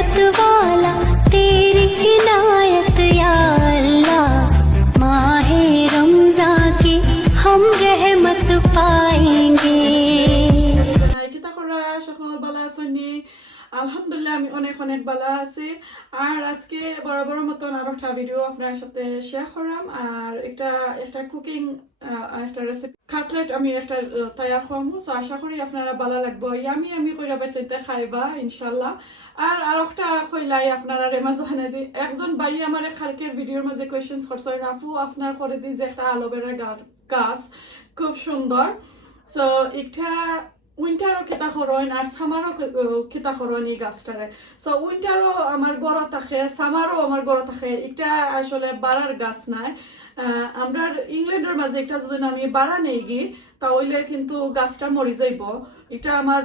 रहमत वाला तेरी इनायत या अल्लाह माहे रमजान की हम रहमत पाएंगे। সকল ভালো আছেন? আলহামদুলিল্লাহ আমি অনেক অনেক ভালো আছি। আর আজকে বরাবর মতন আরো একটা ভিডিও আপনার সাথে শেয়ার করলাম। আর একটা কুকিং একটা রেসিপি কাটলেট আমি একটা তৈরি করবো। সো আশা করি আপনারা ভালো লাগবে। আমি কইরা বাচ্চাতে খাইবা ইনশাআল্লাহ। আর একটা কইলাই আপনারা রেমাজানে দি একজন ভাই আমার কালকের ভিডিওর মাঝে কোয়েশ্চেনস করছে, আপু আপনার করে দি যে একটা অ্যালোভেরা গাছ খুব সুন্দর। সো এটা উইন্টারও কিতা করইন আর সামারও কিতা করইন এই গাছটারে। সো উইন্টারও আমার গড় থাকে, সামারও আমার গড় থাকে। এটা আসলে বাড়ার গাছ নাই। আমরা ইংল্যান্ডের মাঝে একটা যদি আমি বাড়া নেই গি তাহলে কিন্তু গাছটা মরি যাইব। এটা আমার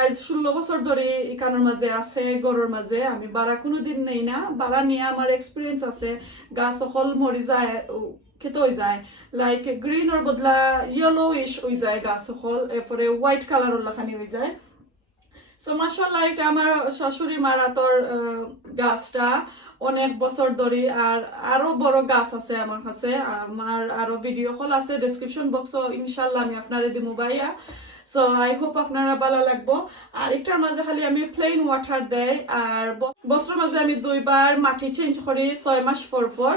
আজ 16 বছর ধরে এখানের মাঝে আছে, গড়ের মাঝে আমি বাড়া কোনোদিন নেই না। বাড়া নিয়ে আমার এক্সপিরিয়েন্স আছে। গাছ সকল মরি যায়, খেতে হয়ে যায়, লাইক গ্রিন ওর বদলা ইয়েলোইশ হয়ে যায় গাছ সকল, এরপরে হোয়াইট কালার লাখানি হয়ে যায়। সো মাশাআল্লাহ এটা আমার শাশুড়ি মার হাতের গাছটা অনেক বছর ধরে। আর আরো বড় গাছ আছে আমার কাছে, আমার আরো ভিডিও কল আছে ডেসক্রিপশন বক্সও ইনশাআল্লাহ আমি আপনারে দিমু ভাইয়া। সো আই হোপ আপনারা ভালো লাগবো। আর এটার মাঝে খালি আমি প্লেন ওয়াটার দেই। আর বছরের মাঝে আমি 2 বার মাটি চেঞ্জ করি 6 মাস পর।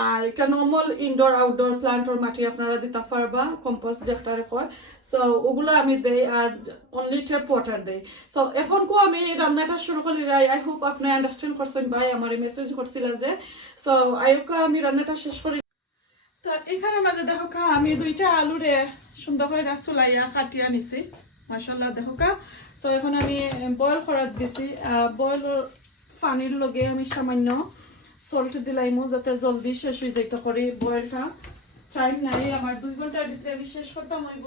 আর এটা নর্মাল ইনডোর আউটডোর প্লান্টর মাটি আপনারা দিতে পারবা, কম্পোস্ট যেটা হয়। সো ওগুলো আমি দেই আর অনলি ট্যাপ ওয়াটার দেই। সো এখন আমি রান্নাটা শুরু করি। আই হোপ আপনি আন্ডারস্ট্যান্ড করছেন ভাই, আমার মেসেজ করছিল যে। সো আমি রান্নাটা শেষ করি। তো এখানের মাঝে দেখো আমি 2টা আলুরে সুন্দর করে চুলাইয়া কাটিয়া নিছি মাশাআল্লাহ দেখো। সো এখন আমি বয়েল করার দিছি। বয়েল পানির লগে আমি সামান্য সল্ট দিলাইমু যাতে জলদি শেষ হয়ে যাইতে করি বয়েলটা। টাইম নাই আমার, 2 ঘন্টার ভিতরে আমি শেষ করতাম হইব।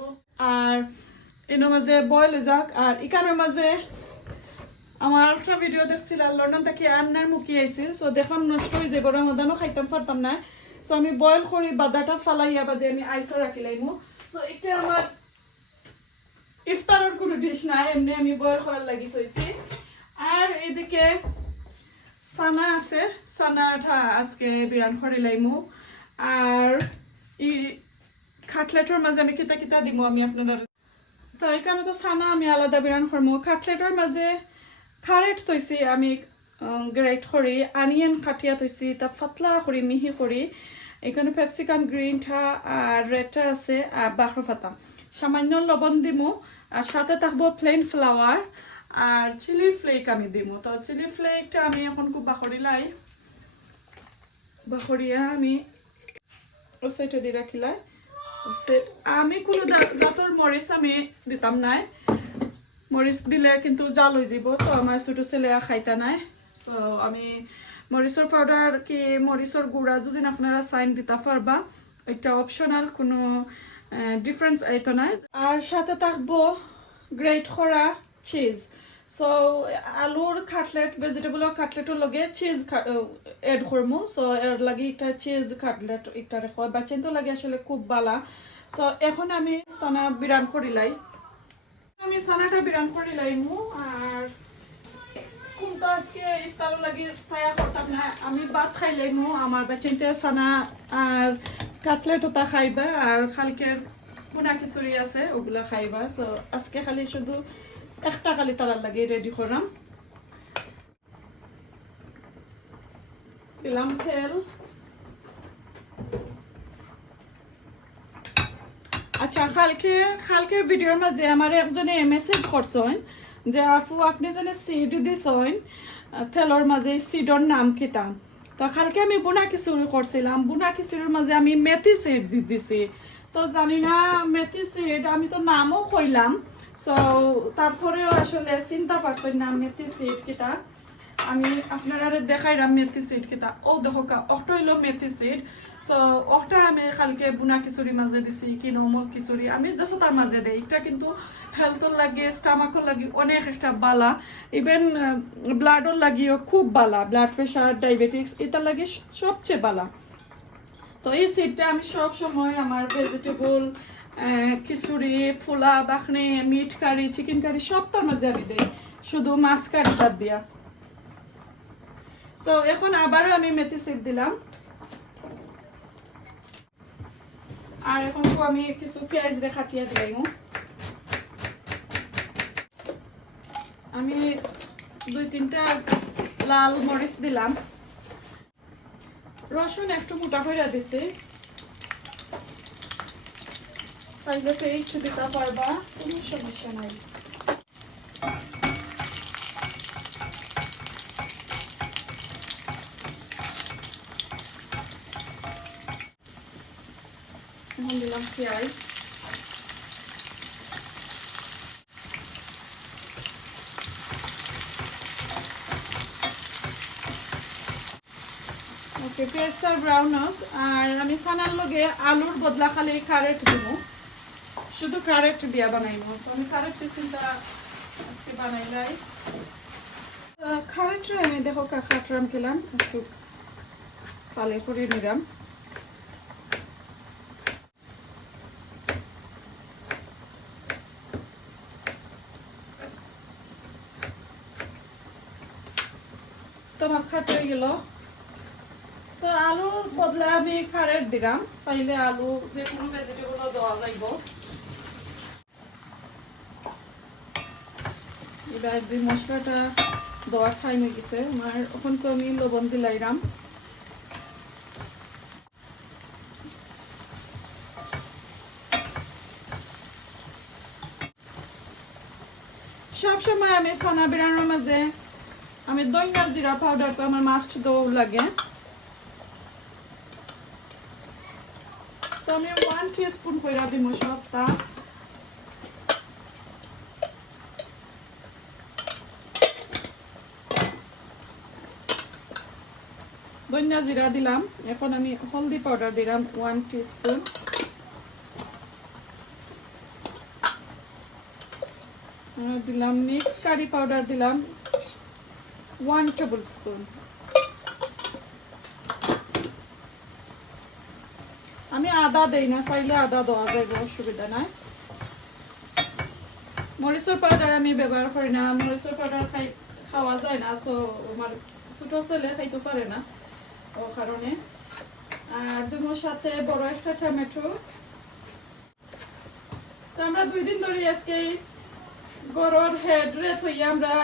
আর এর মাঝে বয়েল হয়ে যাক। আর এখানের মাঝে আমার একটা ভিডিও দেখছিল লন্ডন থেকে আন্নার মুখি আইছিল। সো দেখলাম নষ্ট হয়ে যাবো, রমাদানও খাইতাম পারতাম না। সো আমি বয়েল করি বাদাটা ফালাইয়া বাদে আমি আইসও রাখি লাইমু। সো এটা আমার ইফতারের কোনো ডিশ নাই, এমনি আমি বয়েল করার লাগি হয়েছি। আর এদিকে সানা আছে, সানাটা আজকে বিরান করে লাইমু। আর এই কাটলেটের মাঝে আমি কিতা কিতা দিব আমি আপনারা। তো এখানে তো সানা আমি আলাদা বিরান করবো। কাটলেটের মাঝে খারেট তৈছি আমি গ্রেট করি, আনিয়ন কাটিয়া তৈছি, তা পাতলা করি মিহি করি। এখানে ক্যাপসিকাম গ্রিনটা আর রেডটা আছে আর বাখর পাতা, সামান্য লবণ দিমু। আর সাথে থাকবো প্লেন ফ্লাওয়ার আর চিলি ফ্লেক আমি দিমু। তো চিলি ফ্লেকটা আমি এখন খুব বাখরিলাই, বাখরিয়া আমি ও সাইডে দিয়ে রাখিলাই। আমি কোনো জাতর মরিচ আমি দিতাম নাই, মরিচ দিলে কিন্তু জাল হয়ে যাব। তো আমার ছোট ছেলে খাইতা নাই। সো আমি মরিচর পাউডার কি মরিচর গুঁড়া যদি আপনারা সাইন দিতে পারবা, এটা অপশনাল, কোনো ডিফারেন্স আইতো নাই। আর সাথে থাকবো গ্রেট করা চিজ। সো আলুর কাটলেট ভেজিটেবলের কাটলেটের লগে চিজ এড করবো। সো এর লাগে একটা চিজ কাটলেট একটা রেখো বাচ্চা তো লাগে আসলে খুব ভালো। সো এখন আমি সানা বিরান করিলাই, আমি সানাটা বিরান করে লাইমু। আর কোনটাকে ইফতার লাগি ছায়া করতাম না, আমি ভাত খাই লাইমু। আমার বাচ্চাতে সানা আর কাটলেট ওটা খাইবা। আর কালকে পুনা খিচুড়ি আছে ওগুলা খাইবা। সো আজকে খালি শুধু একটা খালি তালার লাগে রেডি করাম। দিলাম তেল। আচ্ছা, কালকের ভিডিওর মাঝে আমার একজনে মেসেজ করছেন যে আপু আপনি যেন সিড দিছেন তেলের মাঝে, সিডর নাম কিতা। তো কালকে আমি বুনা খিচুড়ি করছিলাম, বুনা খিচুড়ির মাঝে আমি মেথি সিড দিছি। তো জানি না মেথি সিড, আমি তো নামও কইলাম। সো তারপরেও আসলে চিন্তা পারছেন না মেথি সিড কিতা। আমি আপনারা দেখাইলাম মেথি সিড কিতা। ও দেখো অটা হইল মেথি সিড। সো অটা আমি কালকে বুনা খিচুড়ির মাঝে দিছি কি নর্মাল খিচুড়ি আমি জাস্ট তার মাঝে দেই। এটা কিন্তু হেলথর লাগে, স্টামাকর লাগে অনেক একটা বালা, ইভেন ব্লাডর লাগিও খুব বালা, ব্লাড প্রেশার ডায়াবেটিক্স এটা লাগে সবচেয়ে বালা। তো এই সিডটা আমি সব সময় আমার ভেজিটেবল খিচুড়ি, ফুলা বাখনি, মিট কারি, চিকেন কারি সব তার মাঝে আমি দেই, শুধু মাছ কারি বাদ দিয়া। সো এখন আবারও আমি মেথি সিড দিলাম আর এখন তো আমি কিছু পেঁয়াজ দিয়ে কাটিয়ে দিলাম আমি 2-3টা লাল মরিচ দিলাম রসুন একটু মোটা করে দিছি চাইলে পেস্ট দিতে পারবা কোনো সমস্যা নাই এখন দিলাম পেঁয়াজ ওকে পেঁয়াজটা ব্রাউন হোক আর আমি খানার লগে আলুর বদলা খালি কারেট দিব শুধু কারেট দিয়া বানাইব আমি কারেট পিসিটা আজকে বানাইলাই কারেট আমি দেখো কাটরাম খেলাম একটু পালে করে নিলাম তোমার খাট হয়ে গেল সো আলু বদলে আমি কারেট দিলাম চাইলে আলু যে কোনো ভেজিটেবল দেওয়া যাইব এবার দুই মশলাটা দেওয়ার টাইম হয়ে গেছে আমার এখন তো আমি লবণ দিলাইলাম সবসময় আমি ছানা বিরানোর মাঝে আমি দইনার জিরা পাউডার তো আমার মাস্ট দেওয়া লাগে তো আমি 1 টিস্পুন কইরা দিব সবটা দইনা জিরা দিলাম এখন আমি হলদি পাউডার দিলাম 1 টিস্পুন দিলাম মিক্স কারি পাউডার দিলাম 1 টেবিলস্পুন আমি আদা দেই না চাইলে আদা দেওয়া যাবে অসুবিধা নাই মরিচের পাউডার আমি ব্যবহার করি না মরিচের পাউডার খাওয়া যায় না সো আমার ছোট ছেলে খাইতে পারে না ও কারণে আর দুটোর সাথে বড় একটা টমেটো তো আমরা 2 দিন ধরে আজকে গরুর হেড রে থইয়া আমরা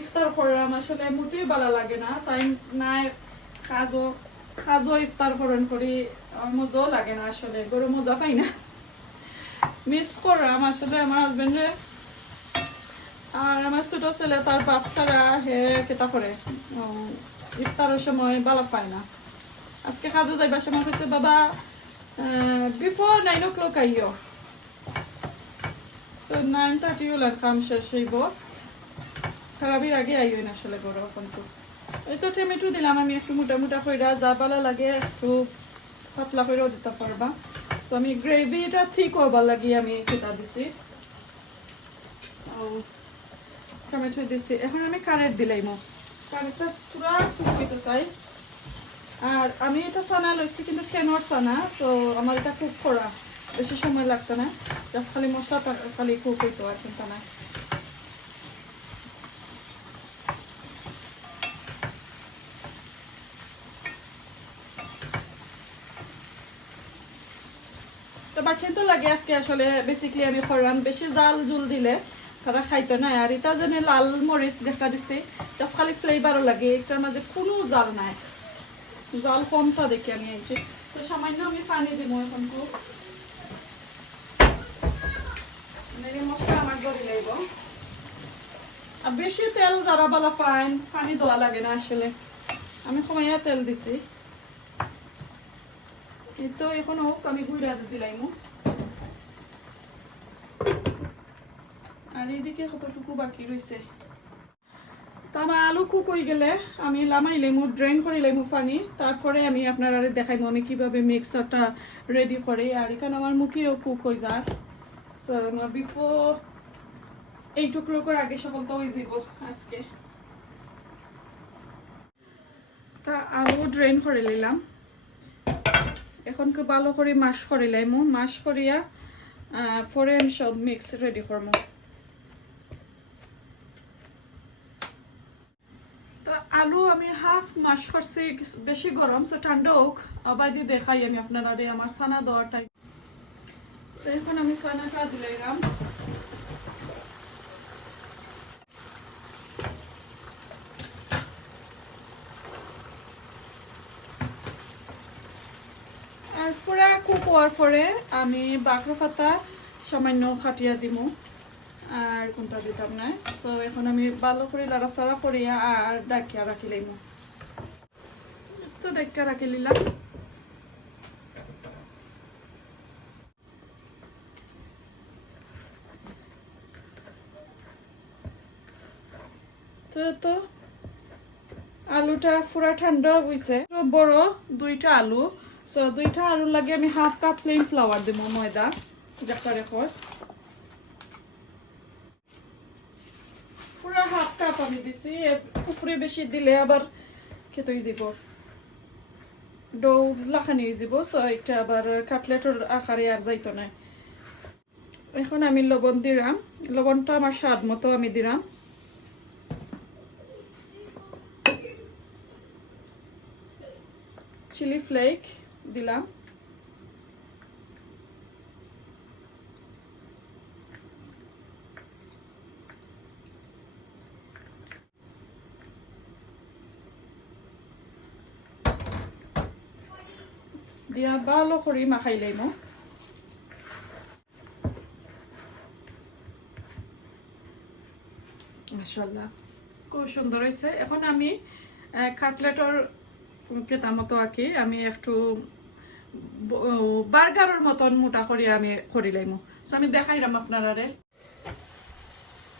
ইফতার করলাম আসলে মোটেই ভালো লাগে না টাইম নাই কাজও ইফতার করন করি মজাও লাগে না আসলে গরু মজা পাই না মিস করলাম আসলে আমার হাজবেন্ডে আর আমার ছোট ছেলে তার বাপ ছাড়া হে কেটা করে ইফতারের সময় ভালো পায় না আজকে কাজও যাইবার সময় হয়েছে বাবা বিফোর 9 o'clock আইও তো 9:30 ওলার কাম শেষ হইব খারাপির আগে আইও না আসলে গরু এখন তো এই তো টমেটো দিলাম আমি একটু মোটা মোটা কইরা যা ভালো লাগে একটু পাতলা কইরাও দিতে পারবা তো আমি গ্রেভিটা ঠিক হবার লাগি আমি সেটা দিছি টমেটো দিছি এখন আমি কারেট দিলাম কারেটটা পুরা কুক হইতে চাই আর আমি এটা ছানা লইছি কিন্তু কেনর ছানা সো আমার এটা কুক করা বেশি সময় লাগতো না জাস্ট খালি মশলাটা খালি কুক হইতো আর চিন্তা নাই তো বাচ্চা তো লাগে আজকে আসলে বেসিক্যালি আমি করলাম বেশি জাল জুল দিলে তারা খাইতো না আর এটা জানে লাল মরিচ দেখা দিছে জাস্ট খালি ফ্লেভারও লাগে এটার মাঝে কোনো জাল নাই জাল কমটা দেখি আমি এই যে তো সামান্য আমি পানি দিব এখন খুব মশলা আমার গড়ি লাগব আর বেশি তেল যারা বালা পানি দেওয়া লাগে না আসলে আমি কমাইয়া তেল দিছি এই তো এখন হোক আমি গুঁড়া দিলাম আর এইদিকে কতটুকু বাকি রয়েছে তো আমার আলু কুক হয়ে গেলে আমি লামাইলাম ড্রেন করিলাম পানি তারপরে আমি আপনারা দেখাইমু আমি কিভাবে মিক্সারটা রেডি করি আর এখানে আমার মুখেও কুক হয়ে যায় সো আমার বিফোর 8 o'clock আগে সকালটা হয়ে যাব আজকে তা আলু ড্রেন করে নিলাম এখন খুব ভালো করে মাশ করে লাইমু মাশ করিয়া পরে আমি সব মিক্স রেডি করবো তো আলু আমি হাফ মাস করছি বেশি গরম সো ঠান্ডা হোক আবার দিয়ে দেখাই আমি আপনারা আমার সানা দেওয়ার টাইম। তো এখন আমি সানাটা দিলাম। আর পুরা কুক হওয়ার পরে আমি বাকর পাতা সামান্য খাটিয়া দিব আর কোনটা দিতাম না। সো এখন আমি ভালো করে লাড়াচাড়া করিয়া আর ডাকিয়া রাখি লইম। তো ডাকিয়া রাখি নিলাম। তো আলুটা পুরা ঠান্ডা হইছে। বড় দুইটা আলু, সো দুইটা আলু লাগে আমি হাফ কাপ প্লেন ফ্লাওয়ার দিব ময়দা জাকারে খোঁজ পুরা হাফ কাপ আমি দিছি। উপরে বেশি দিলে আবার খেতে হয়ে যাব, ডো লাখানি হয়ে যাব। সো এটা আবার কাটলেটের আকারে আর যাইতো না। এখন আমি লবণ দিলাম, লবণটা আমার স্বাদ মতো আমি দিলাম। চিলি ফ্লেক দিলাম, দিয়া ভালো করে মাখাই লইম। মাশাআল্লাহ খুব সুন্দর হয়েছে। এখন আমি কাটলেটের কেতা মতো আঁকি আমি একটু বার্গারের মতন মোটা করে আমি করি লাইম। আমি দেখাইলাম আপনারা।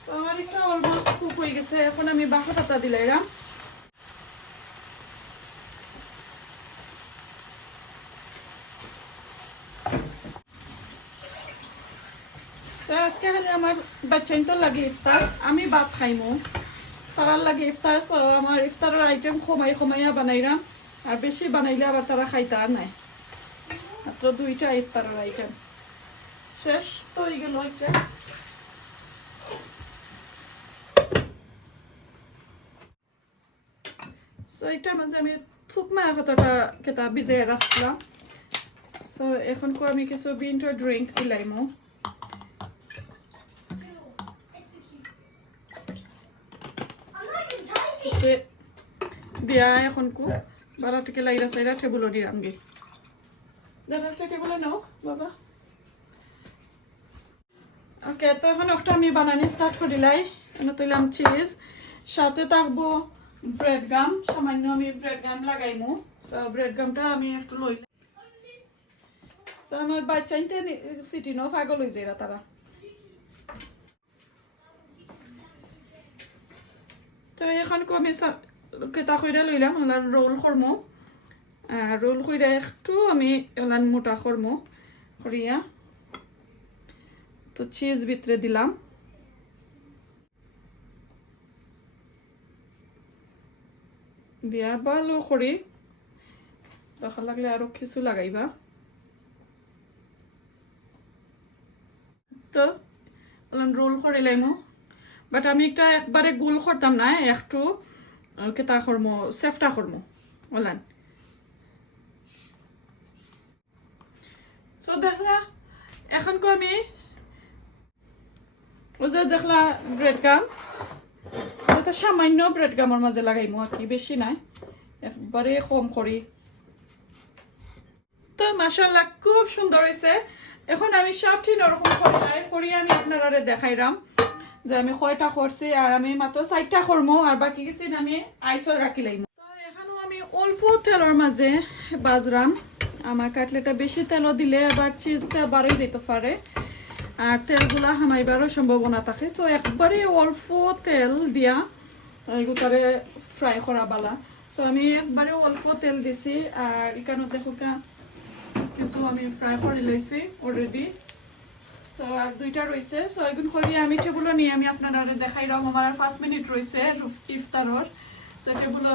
তো আমার একটা অলমোস্ট কুক হয়ে গেছে। এখন আমি বাঁকা পাতা দিলাইলাম। আজকে হলে আমার বাচ্চাইন লাগে ইফতার, আমি ভাত খাইমো, তারার লাগে ইফতার। আমার ইফতারের আইটেম কমাইয়া বানাইলাম, আর বেশি বানাইলে আবার তারা খাইতে আর নাই। মাত্র দুইটা ইফতারের আইটেম শেষ তো হয়ে গেল। একটা এটার মাঝে আমি থুকমা কতটা কেতা ভিজিয়ে রাখছিলাম। সো এখন আমি কিছু বিনটার ড্রিঙ্ক দিলাইমো। দিয়া এখন বারাটিকে লাইরা সাইরা টেবুলও দিলাম গে। দাঁড়াটা টেবুলে নাও বাবা। ওকে, তো এখন একটা আমি বানানি স্টার্ট করে দিলাই। এনে তুইলাম চিজ, সাথে থাকবো ব্রেড গাম। সামান্য আমি ব্রেড গাম লাগাইমু। ব্রেড গামটা আমি একটু লই। আমার বাচ্চাইতে সিটি নো পাগল হয়ে যায় তারা। তো এখন আমি কেতা কইরা লইলাম ওলার রোল করমো। রোল কইরা একটু আমি ওলান মোটা করমো করিয়া। তো চিজ ভিতরে দিলাম, দিয়া ভালো করি দেখা লাগলে আরো কিছু লাগাইবা। তো রোল করে লাইমো, বাট আমি একটা একবারে গোল করতাম না, একটু কেতা করমো সেফটা করমো ওলান। তো দেখলা এখন আমি ও যে দেখলা ব্রেড গাম, সামান্য ব্রেড গামের মাঝে লাগাইমো আর কি, বেশি নাই, একবারে কম করি। তো মাশাআল্লাহ খুব সুন্দর হয়েছে। এখন আমি সব ঠিক ওরকম করি আমি আপনারা দেখাইলাম যে আমি কয়টা করছি। আর আমি মাত্র 4টা করবো, আর বাকি কিছু আমি আইসল রাখি লাইম। তো এখানেও আমি অল্প তেলের মাঝে বাজরাম। আমার কাটলেটা বেশি তেল দিলে আবার চিজটা বাড়ে যেতে পারে, আর তেলগুলা হামাইবারও সম্ভাবনা থাকে। তো একবারে অল্প তেল দিয়া এগুতারে ফ্রাই করা বালা। তো আমি একবারে অল্প তেল দিছি, আর এখানে দেখো কিছু আমি ফ্রাই করে লইছি অলরেডি। তো আর দুইটা রয়েছে। তো এগুলো করিয়ে আমি টেবুলো নিয়ে আমি আপনারা দেখাইলাম। আমার 5 মিনিট রয়েছে ইফতারর। তো টেবুলো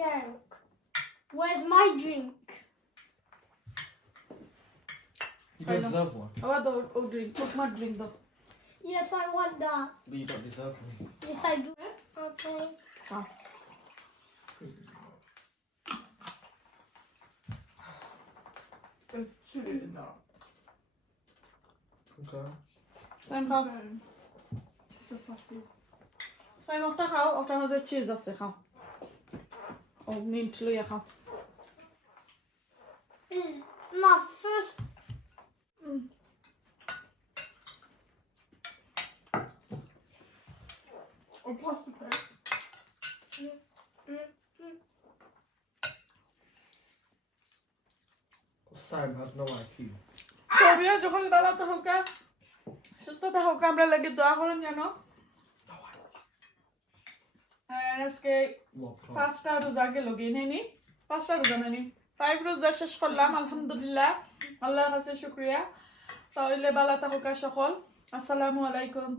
drink. Where's my drink? You don't deserve one. I want the drink. What's my drink though? Yes, I want that. But you don't deserve one. Yes, I do. Okay. Ah. Shuhena. Okay. Sam খাও Sam একটা খাও ওটার মধ্যে cheese আছে খাও ও mint লইয়া খাও This is my first. O pasta করে Sam has no IQ. সবিয়া যখন বালাতে হোকা সুস্থতা হোক আমরা লাগে দোয়া করেন জানো আর আজকে পাঁচটা রোজা গেল গিয়ে পাঁচটা রোজা নেনি 5 রোজা শেষ করলাম আলহামদুলিল্লাহ আল্লাহর কাছে শুকরিয়া তাহলে বালাতা হোকা সকল আসসালামু আলাইকুম